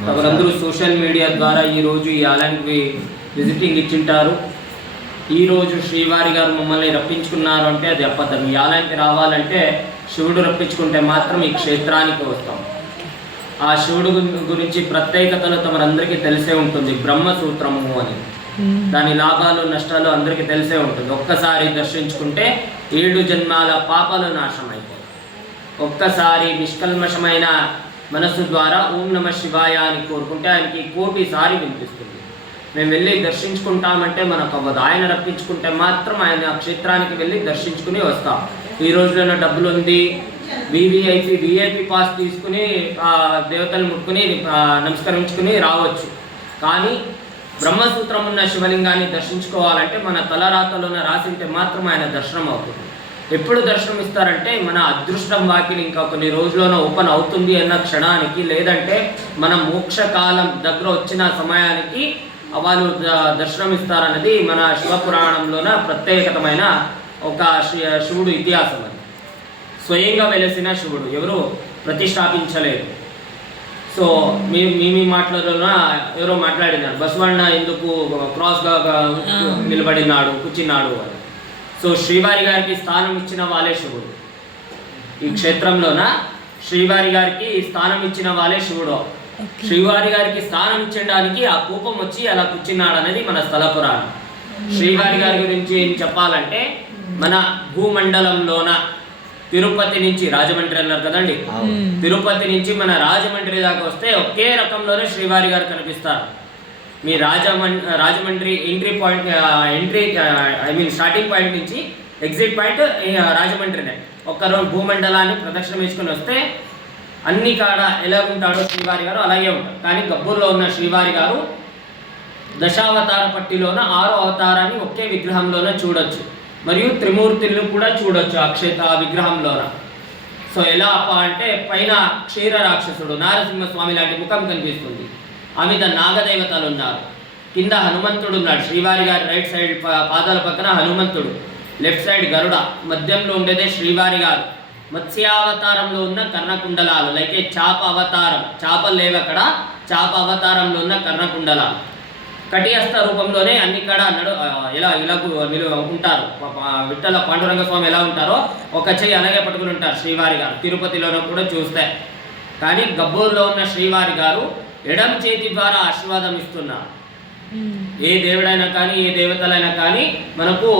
తమరందరూ social media ద్వారా ఈరోజు ఈ ఆలయానికి విజిటింగ్ ఇచ్చింటారు. ఈరోజు శ్రీవారి గారు మమ్మల్ని రప్పించుకున్నారు అంటే అది అబద్ధం. ఈ ఆలయానికి రావాలంటే శివుడు రప్పించుకుంటే మాత్రం ఈ క్షేత్రానికి వస్తాం. ఆ శివుడు గురించి ప్రత్యేకతలు తమరందరికీ తెలిసే ఉంటుంది. బ్రహ్మసూత్రము అని, దాని లాభాలు నష్టాలు అందరికీ తెలిసే ఉంటుంది. ఒక్కసారి దర్శించుకుంటే 7 జన్మాల పాపాలు నాశనమైపోతాయి. ఒక్కసారి నిష్కల్మషమైన మనస్సు ద్వారా ఓం నమ శివాయ అని కోరుకుంటే ఆయనకి 1,000,000 సారి వినిపిస్తుంది. మేము వెళ్ళి దర్శించుకుంటామంటే మనకు అవ్వదు. ఆయన రప్పించుకుంటే మాత్రం ఆయన క్షేత్రానికి వెళ్ళి దర్శించుకుని వస్తాం. ఈ రోజుల్లో డబ్బులు ఉంది, విఐపి పాస్ తీసుకుని దేవతలు ముట్టుకుని నమస్కరించుకుని రావచ్చు. కానీ బ్రహ్మసూత్రం ఉన్న శివలింగాన్ని దర్శించుకోవాలంటే మన తలరాతలోన రాసింటే మాత్రం ఆయన దర్శనం అవుతుంది. ఎప్పుడు దర్శనం ఇస్తారంటే మన అదృష్టం వాకిలి ఇంకా కొన్ని రోజుల్లోనే ఓపెన్ అవుతుంది అన్న క్షణానికి, లేదంటే మన మోక్షకాలం దగ్గర వచ్చిన సమయానికి వాళ్ళు దర్శనం ఇస్తారన్నది మన శివపురాణంలోన ప్రత్యేకతమైన ఒక శివుడు ఇతిహాసం. అది స్వయంగా వెలసిన శివుడు, ఎవరు ప్రతిష్టాపించలేదు. సో మీ మాటలలోన ఎవరో మాట్లాడినారు, బసవಣ್ణ ఎందుకు క్రాస్గా నిలబడినాడు, కూర్చున్నాడు అని. సో శ్రీవారి గారికి స్థానం ఇచ్చిన వాళ్ళే శివుడు. ఈ క్షేత్రంలోన శ్రీవారి గారికి స్థానం ఇచ్చిన వాళ్ళే శివుడు. శ్రీవారి గారికి స్థానం ఇచ్చడానికి ఆ కోపం వచ్చి అలా కూర్చున్నాడు అనేది మన స్థల పురాణం. శ్రీవారి గారి గురించి ఏం చెప్పాలంటే, మన భూమండలంలోన తిరుపతి నుంచి రాజమండ్రి అన్నారు కదండి, తిరుపతి నుంచి మన రాజమండ్రి దాకా వస్తే ఒకే రకంలోనే శ్రీవారి గారు కనిపిస్తారు. మీ రాజమండ్రి స్టార్టింగ్ పాయింట్ నుంచి ఎగ్జిట్ పాయింట్ రాజమండ్రినే. ఒక్కరోజు భూమండలాన్ని ప్రదక్షిణ వేసుకుని వస్తే అన్ని కాడ ఎలా ఉంటాడో శ్రీవారి గారు అలాగే ఉంటారు. కానీ గబ్బూర్లో ఉన్న శ్రీవారి గారు దశావతార పట్టిలోన 6వ అవతారాన్ని ఒకే విగ్రహంలోన చూడొచ్చు. మరియు త్రిమూర్తులను కూడా చూడొచ్చు ఆ విగ్రహంలోన. సో ఎలా అంటే పైన క్షీర రాక్షసుడు నారసింహస్వామి లాంటి ముఖం కనిపిస్తుంది. అమిత నాగదేవతలు ఉన్నారు. కింద హనుమంతుడు ఉన్నాడు. శ్రీవారి గారి రైట్ సైడ్ పాదాల పక్కన హనుమంతుడు, లెఫ్ట్ సైడ్ గరుడ, మధ్యంలో ఉండేదే శ్రీవారి గారు. మత్స్యావతారంలో ఉన్న కర్ణకుండలాలు, లైక్ చాప అవతారం, చాపలు లేవు అక్కడ, చాప అవతారంలో ఉన్న కర్ణకుండలాలు. కటిహస్త రూపంలోనే అన్ని కాడ ఇలా ఉంటారు. విఠల పాండురంగ స్వామి ఎలా ఉంటారో ఒక చెయ్యి అలాగే పట్టుకుని ఉంటారు శ్రీవారి గారు. తిరుపతిలోనూ కూడా చూస్తే. కానీ గబ్బూర్లో ఉన్న శ్రీవారి గారు ఎడం చేతి ద్వారా ఆశీర్వాదం ఇస్తున్నారు. ఏ దేవుడైనా కానీ ఏ దేవతలైనా కానీ మనకు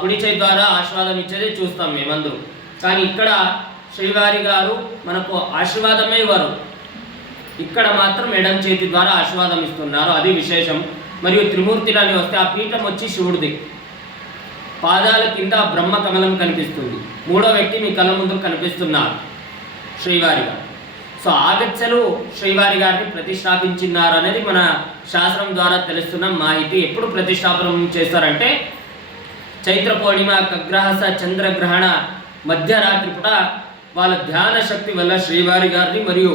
కుడి చేతి ద్వారా ఆశీర్వాదం ఇచ్చేది చూస్తాం మేమందరూ. కానీ ఇక్కడ శ్రీవారి గారు మనకు ఆశీర్వాదమే ఇవ్వరు, ఇక్కడ మాత్రం ఎడం చేతి ద్వారా ఆశీర్వాదం ఇస్తున్నారు. అది విశేషం. మరియు త్రిమూర్తిలని వస్తే ఆ పీఠం వచ్చి శివుడిది. పాదాల కింద బ్రహ్మ కమలం కనిపిస్తుంది. 3వ వ్యక్తి మీ కళ్ళ ముందు కనిపిస్తున్నారు, శ్రీవారి గారు. సో ఆగచ్చలు శ్రీవారి గారిని ప్రతిష్టాపించినారు అనేది మన శాస్త్రం ద్వారా తెలుస్తున్న మాహితి. ఎప్పుడు ప్రతిష్టాపనం చేస్తారంటే చైత్ర పౌర్ణిమ ఖగ్రహస చంద్రగ్రహణ మధ్యరాత్రి పూట వాళ్ళ ధ్యాన శక్తి వల్ల శ్రీవారి గారిని మరియు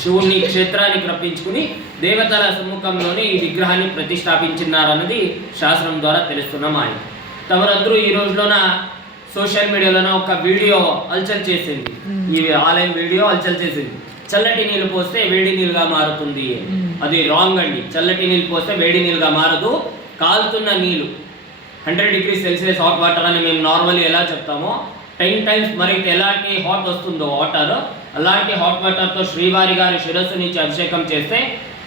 శివుణ్ణి క్షేత్రానికి రప్పించుకుని దేవతల సమ్ముఖంలోనే ఈ విగ్రహాన్ని ప్రతిష్టాపించినారన్నది శాస్త్రం ద్వారా తెలుస్తున్న మాహితి. తమరందరూ ఈ రోజులోన సోషల్ మీడియాలోన ఒక వీడియో హల్చల్ చేసింది. ఈ ఆలయం వీడియో హల్చల్ చేసింది. చల్లటి నీళ్ళు పోస్తే వేడి నీళ్ళుగా మారుతుంది. అది రాంగ్ అండి. చల్లటి నీళ్ళు పోస్తే వేడి నీళ్ళుగా మారదు. కాలుతున్న నీళ్ళు 100 degrees సెల్సియస్ హాట్ వాటర్ అని మేము నార్మల్లీ ఎలా చెప్తామో 10 times మరైతే ఎలాంటి హాట్ వస్తుందో వాటర్, అలాంటి హాట్ వాటర్తో శ్రీవారి గారి శిరస్సు నుంచి అభిషేకం చేస్తే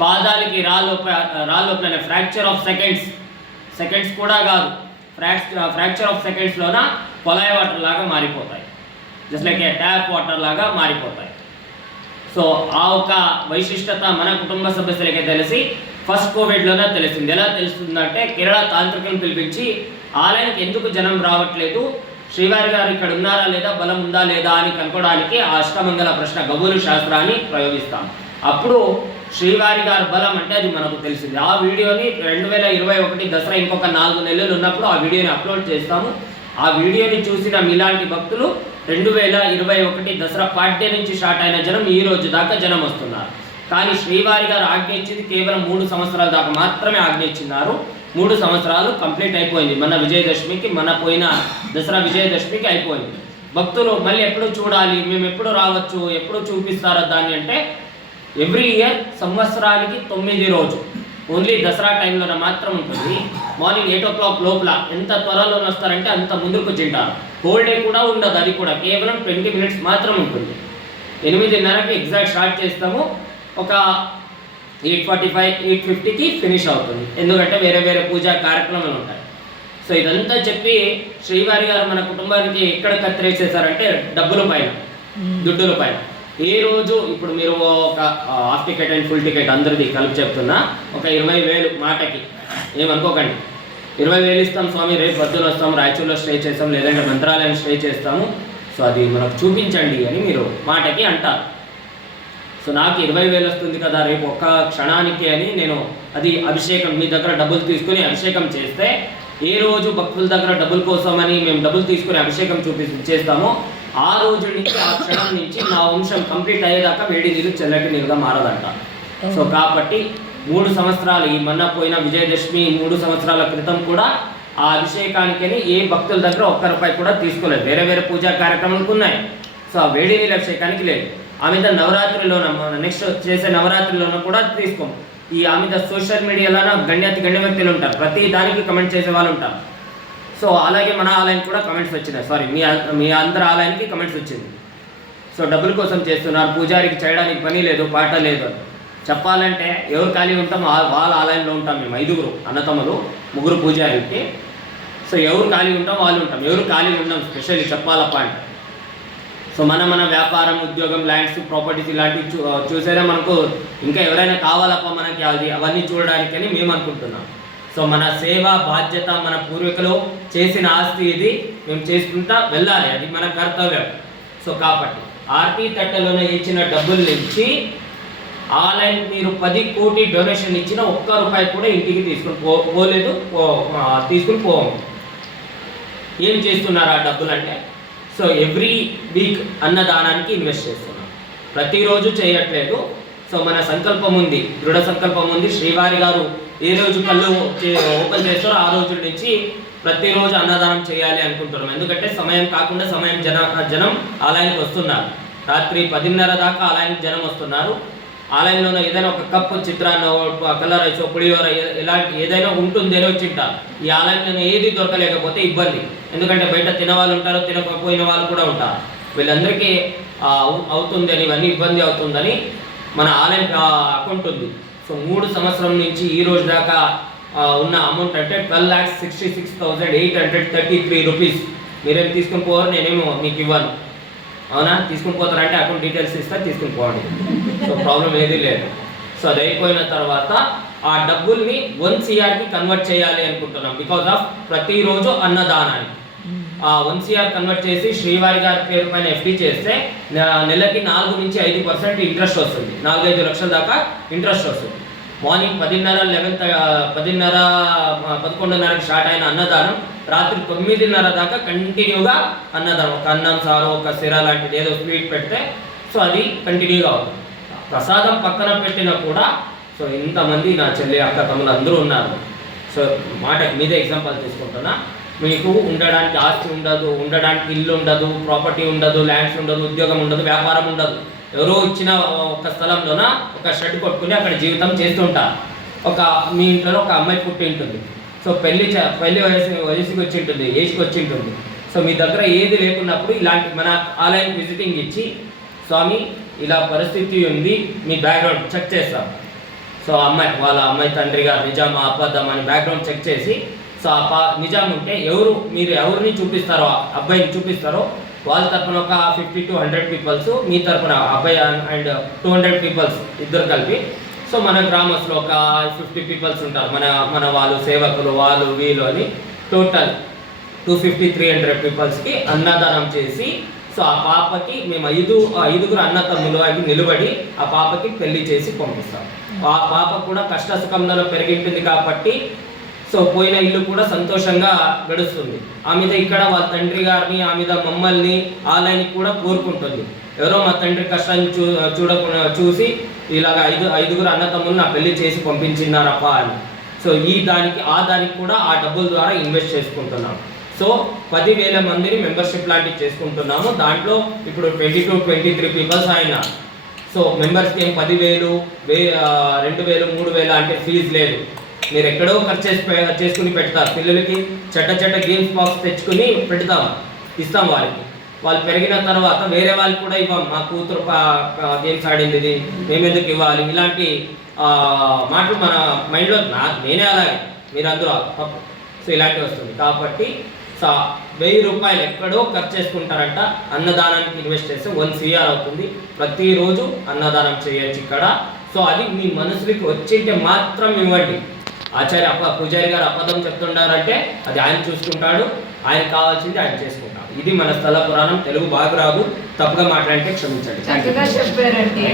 పాదాలకి రాళ్ళొప్పులైన ఫ్రాక్చర్ ఆఫ్ సెకండ్స్ కూడా కాదు, ఫ్రాక్చర్ ఆఫ్ సెకండ్స్లోన కొలాయి వాటర్ లాగా మారిపోతాయి. జస్ట్ లైక్ ఏ ట్యాప్ వాటర్ లాగా మారిపోతాయి. సో ఆ ఒక వైశిష్టత మన కుటుంబ సభ్యులకే తెలిసి ఫస్ట్ కోవిడ్లోనే తెలిసింది. ఎలా తెలుస్తుందంటే కేరళ తాంత్రికులను పిలిపించి ఆలయానికి ఎందుకు జనం రావట్లేదు, శ్రీవారి గారు ఇక్కడ ఉన్నారా లేదా, బలం ఉందా లేదా అని కనుక్కోవడానికి ఆ అష్టమంగళ ప్రశ్న గబూరు శాస్త్రాన్ని ప్రయోగిస్తాం. అప్పుడు శ్రీవారి గారి బలం అంటే అది మనకు తెలిసింది. ఆ వీడియోని 2021 దసరా ఇంకొక 4 నెలలు ఉన్నప్పుడు ఆ వీడియోని అప్లోడ్ చేస్తాము. ఆ వీడియోని చూసిన మీలాంటి భక్తులు 2021 దసరా పార్టీ నుంచి స్టార్ట్ అయిన జనం ఈ రోజు దాకా జనం వస్తున్నారు. కానీ శ్రీవారి గారు ఆజ్ఞ ఇచ్చింది కేవలం 3 సంవత్సరాల దాకా మాత్రమే ఆజ్ఞ ఇచ్చినారు. 3 సంవత్సరాలు కంప్లీట్ అయిపోయింది. మన విజయదశమికి, మన పోయిన దసరా విజయదశమికి అయిపోయింది. భక్తులు మళ్ళీ ఎప్పుడు చూడాలి, మేము ఎప్పుడు రావచ్చు, ఎప్పుడు చూపిస్తారో దాన్ని అంటే ఎవ్రీ ఇయర్ సంవత్సరానికి 9 రోజు ఓన్లీ దసరా టైంలో మాత్రం ఉంటుంది. మార్నింగ్ 8 o'clock లోపల ఎంత త్వరలో వస్తారంటే అంత ముందుకు వచ్చింటారు. హోల్ డే కూడా ఉండదు, అది కూడా కేవలం 20 minutes మాత్రం ఉంటుంది. 8:30కి ఎగ్జాక్ట్ స్టార్ట్ చేస్తాము, ఒక 8:45 8:50కి ఫినిష్ అవుతుంది. ఎందుకంటే వేరే వేరే పూజా కార్యక్రమాలు ఉంటాయి. సో ఇదంతా చెప్పి శ్రీవారి గారు మన కుటుంబానికి ఎక్కడ కత్తిరేసేసారంటే డబ్బుల పైన, దుడ్డుల పైన. ఏ రోజు ఇప్పుడు మీరు ఒక half ticket and full ticket అందరిది కలిపి చెప్తున్నా, ఒక 20,000 మాటకి ఏమనుకోకండి, 20,000 ఇస్తాం స్వామి, రేపు పొద్దున వస్తాం, రాయచూరులో స్టే చేస్తాం, లేదంటే మంత్రాలయం స్టే చేస్తాము, సో అది మనకు చూపించండి అని మీరు మాటకి అంటారు. సో నాకు 20,000 వస్తుంది కదా రేపు ఒక్క క్షణానికి అని నేను అది అభిషేకం మీ దగ్గర డబ్బులు తీసుకుని అభిషేకం చేస్తే, ఏ రోజు భక్తుల దగ్గర డబ్బుల కోసమని మేము డబ్బులు తీసుకుని అభిషేకం చేస్తామో ఆ రోజు నుంచి ఆ క్షణం నుంచి నా వంశం కంప్లీట్ అయ్యేదాకా వేడి నీరు చల్లటి నీరుగా మారదంట. సో కాబట్టి 3 సంవత్సరాలు, ఈ మొన్న పోయిన విజయదశమి 3 సంవత్సరాల క్రితం కూడా ఆ అభిషేకానికి ఏ భక్తుల దగ్గర ₹1 కూడా తీసుకోలేదు. వేరే వేరే పూజా కార్యక్రమాలకు ఉన్నాయి, సో ఆ వేడి నీళ్ళ అభిషేకానికి లేదు. ఆమె నవరాత్రిలోన నెక్స్ట్ చేసే నవరాత్రిలోన కూడా తీసుకోము. ఈ ఆమె సోషల్ మీడియాలో గణ్య వ్యక్తులు ఉంటారు, ప్రతి దానికి కమెంట్ చేసే వాళ్ళు ఉంటారు. సో అలాగే మన ఆలయానికి కూడా కమెంట్స్ వచ్చినాయి, సారీ మీ అందరి ఆలయానికి కమెంట్స్ వచ్చింది. సో డబ్బుల కోసం చేస్తున్నారు, పూజారికి చేయడానికి పని లేదు, పాట లేదు. చెప్పాలంటే ఎవరు ఖాళీ ఉంటాం, వాళ్ళ ఆలయంలో ఉంటాం మేము 5 అన్నతమ్ములు, 3 పూజారికి. సో ఎవరు ఖాళీ ఉంటాం వాళ్ళు ఉంటాం, ఎవరు ఖాళీ ఉన్నాం స్పెషల్లీ చెప్పాలప్ప అంటే. సో మన వ్యాపారం, ఉద్యోగం, ల్యాండ్స్, ప్రాపర్టీస్ ఇలాంటివి చూసేదే మనకు ఇంకా ఎవరైనా కావాలప్ప మనకి అవన్నీ చూడడానికని మేము అనుకుంటున్నాం. సో మన సేవ బాధ్యత, మన పూర్వీకులు చేసిన ఆస్తి ఇది, మేము చేసుకుంటా వెళ్ళాలి, అది మన కర్తవ్యం. సో కాబట్టి ఆర్టీ తట్టలోనే ఇచ్చిన డబ్బుల నుంచి ఆన్లైన్ మీరు 10 కోటి డొనేషన్ ఇచ్చిన ₹1 కూడా ఇంటికి తీసుకుని పోలేదు, తీసుకుని పోము. ఏం చేస్తున్నారు ఆ డబ్బులు అంటే, సో ఎవ్రీ వీక్ అన్నదానానికి ఇన్వెస్ట్ చేస్తున్నాం, ప్రతిరోజు చేయట్లేదు. సో మన సంకల్పం ఉంది, దృఢ సంకల్పం ఉంది. శ్రీవారి గారు ఏ రోజు కళ్ళు ఓపెన్ చేస్తారో ఆ రోజు నుంచి ప్రతిరోజు అన్నదానం చేయాలి అనుకుంటున్నాం. ఎందుకంటే సమయం కాకుండా సమయం జనం ఆలయానికి వస్తున్నారు. రాత్రి 10:30 దాకా ఆలయానికి జనం వస్తున్నారు. ఆలయంలో ఏదైనా ఒక కప్పు చిత్రాన్నో, కలర్ రైసో, పులిహోర ఇలాంటి ఏదైనా ఉంటుందేనో వచ్చింటారు. ఈ ఆలయంలో ఏది దొరకలేకపోతే ఇబ్బంది, ఎందుకంటే బయట తినవాళ్ళు ఉంటారు, తినకపోయిన వాళ్ళు కూడా ఉంటారు. వీళ్ళందరికీ అవుతుందని, ఇవన్నీ ఇబ్బంది అవుతుందని మన ఆలయం అకౌంట్ ఉంది. సో 3 సంవత్సరం నుంచి ఈ రోజు దాకా ఉన్న అమౌంట్ అంటే ₹12,66,833. మీరేం తీసుకుని పోవారు, నేనేమో మీకు ఇవ్వను, అవునా? తీసుకుని పోతారంటే అకౌంట్ డీటెయిల్స్ ఇస్తా, తీసుకుని పోండి, సో ప్రాబ్లం ఏదీ లేదు. సో అది అయిపోయిన తర్వాత ఆ డబ్బుల్ని 1 CRకి కన్వర్ట్ చేయాలి అనుకుంటున్నాం, బికాజ్ ఆఫ్ ప్రతిరోజు అన్నదానానికి. ఆ 1 CR కన్వర్ట్ చేసి శ్రీవారి గారి పేరు పైన FD చేస్తే నెలకి 4 నుంచి 5% ఇంట్రెస్ట్ వస్తుంది, 4-5 లక్షల దాకా ఇంట్రెస్ట్ వస్తుంది. మార్నింగ్ 11:30కి స్టార్ట్ అయిన అన్నదానం రాత్రి 9:30 దాకా కంటిన్యూగా అన్నదానం, ఒక అన్నం సారు, ఒక సిర లాంటిది ఏదో స్వీట్ పెడితే సో అది కంటిన్యూగా అవుతుంది. ప్రసాదం పక్కన పెట్టినా కూడా సో ఇంతమంది నా చెల్లి, అక్క, తమ్ములు అందరూ ఉన్నారు. సో మాట మీదే ఎగ్జాంపుల్ తీసుకుంటున్నా. మీకు ఉండడానికి ఆస్తి ఉండదు, ఉండడానికి ఇల్లు ఉండదు, ప్రాపర్టీ ఉండదు, ల్యాండ్స్ ఉండదు, ఉద్యోగం ఉండదు, వ్యాపారం ఉండదు. ఎవరో ఇచ్చిన ఒక స్థలంలోన ఒక షెడ్ కొట్టుకుని అక్కడ జీవితం చేస్తుంటారు. మీ ఇంట్లో ఒక అమ్మాయి పుట్టి ఉంటుంది, సో పెళ్లి వయసుకి వచ్చి ఉంటుంది, ఏజ్కి వచ్చి ఉంటుంది. సో మీ దగ్గర ఏది లేకున్నప్పుడు ఇలాంటి మన ఆలయం విజిటింగ్ ఇచ్చి, స్వామి ఇలా పరిస్థితి ఉంది, మీ బ్యాక్గ్రౌండ్ చెక్ చేస్తాం. సో వాళ్ళ అమ్మాయి తండ్రి గారు నిజామా అబద్ధం అని బ్యాక్గ్రౌండ్ చెక్ చేసి, సో నిజాం ఉంటే మీరు ఎవరిని చూపిస్తారో, అబ్బాయిని చూపిస్తారో వాళ్ళ తరపున ఒక 50 to 100 పీపుల్స్, మీ తరపున అబ్బాయి అండ్ 200 పీపుల్స్ ఇద్దరు కలిపి, సో మన గ్రామస్లో ఒక 50 పీపుల్స్ ఉంటారు, మన వాళ్ళు సేవకులు, వాళ్ళు వీళ్ళు అని టోటల్ 250-300 పీపుల్స్కి అన్నదానం చేసి, సో ఆ పాపకి మేము 5 అన్నతమ్ములు అవి నిలబడి ఆ పాపకి పెళ్లి చేసి పంపిస్తాం. ఆ పాప కూడా కష్ట సుఖంలో పెరిగింటుంది కాబట్టి సో పోయిన ఇల్లు కూడా సంతోషంగా గడుస్తుంది. ఆమెద ఇక్కడ వాళ్ళ తండ్రి గారిని, ఆమెద మమ్మల్ని, ఆలయానికి కూడా కోరుకుంటుంది. ఎవరో మా తండ్రి కష్టాన్ని చూసి ఇలాగ 5 అన్నతమ్ములు నా పెళ్లి చేసి పంపించినారప్ప అని. సో దానికి కూడా ఆ డబ్బుల ద్వారా ఇన్వెస్ట్ చేసుకుంటున్నాం. సో 10,000 మందిని మెంబర్షిప్ లాంటివి చేసుకుంటున్నాము. దాంట్లో ఇప్పుడు 22-23 పీపుల్స్ అయినా. సో మెంబర్స్కి ఏం 10,000 2,000 3,000 అంటే ఫీజు లేదు. మీరు ఎక్కడో ఖర్చు చేసుకుని పెడతారు. పిల్లలకి చెట్ట గేమ్స్ బాక్స్ తెచ్చుకుని ఇస్తాం వారికి. వాళ్ళు పెరిగిన తర్వాత వేరే వాళ్ళకి కూడా ఇవ్వం. మా కూతురు గేమ్స్ ఆడింది, ఇది మేము ఎందుకు ఇవ్వాలి, ఇలాంటి మాటలు మన మైండ్లో నేనే అలాగే మీరు అందరూ సో ఇలాంటివి వస్తుంది. కాబట్టి 1,000 రూపాయలు ఎక్కడో ఖర్చు చేసుకుంటారంట. అన్నదానానికి ఇన్వెస్ట్ చేస్తే 1 CR అవుతుంది. ప్రతిరోజు అన్నదానం చేయొచ్చు ఇక్కడ. సో అది మీ మనసుకి వచ్చింటే మాత్రం ఇవ్వండి. పూజారి గారు అబద్ధం చెప్తున్నారంటే అది ఆయన చూసుకుంటాడు. ఆయన కావాల్సింది ఆయన చేసుకుంటాడు. ఇది మన స్థల పురాణం. తెలుగు బాగా రాదు, తప్పుగా మాట్లాడితే క్షమించండి. చక్కగా చెప్పారండి.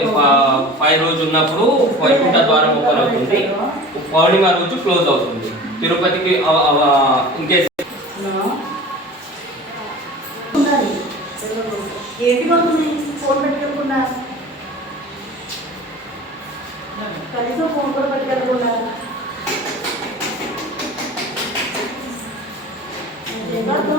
ఇంకా 5 రోజు ఉన్నప్పుడు వైకుంఠ ద్వారం ఓపెన్ అవుతుంది. పౌర్ణిమ రోజు క్లోజ్ అవుతుంది. తిరుపతికి ఇంకేస్ కనీసం ఫోన్ కూడా పట్టుకెళ్ళకుండా ఎంత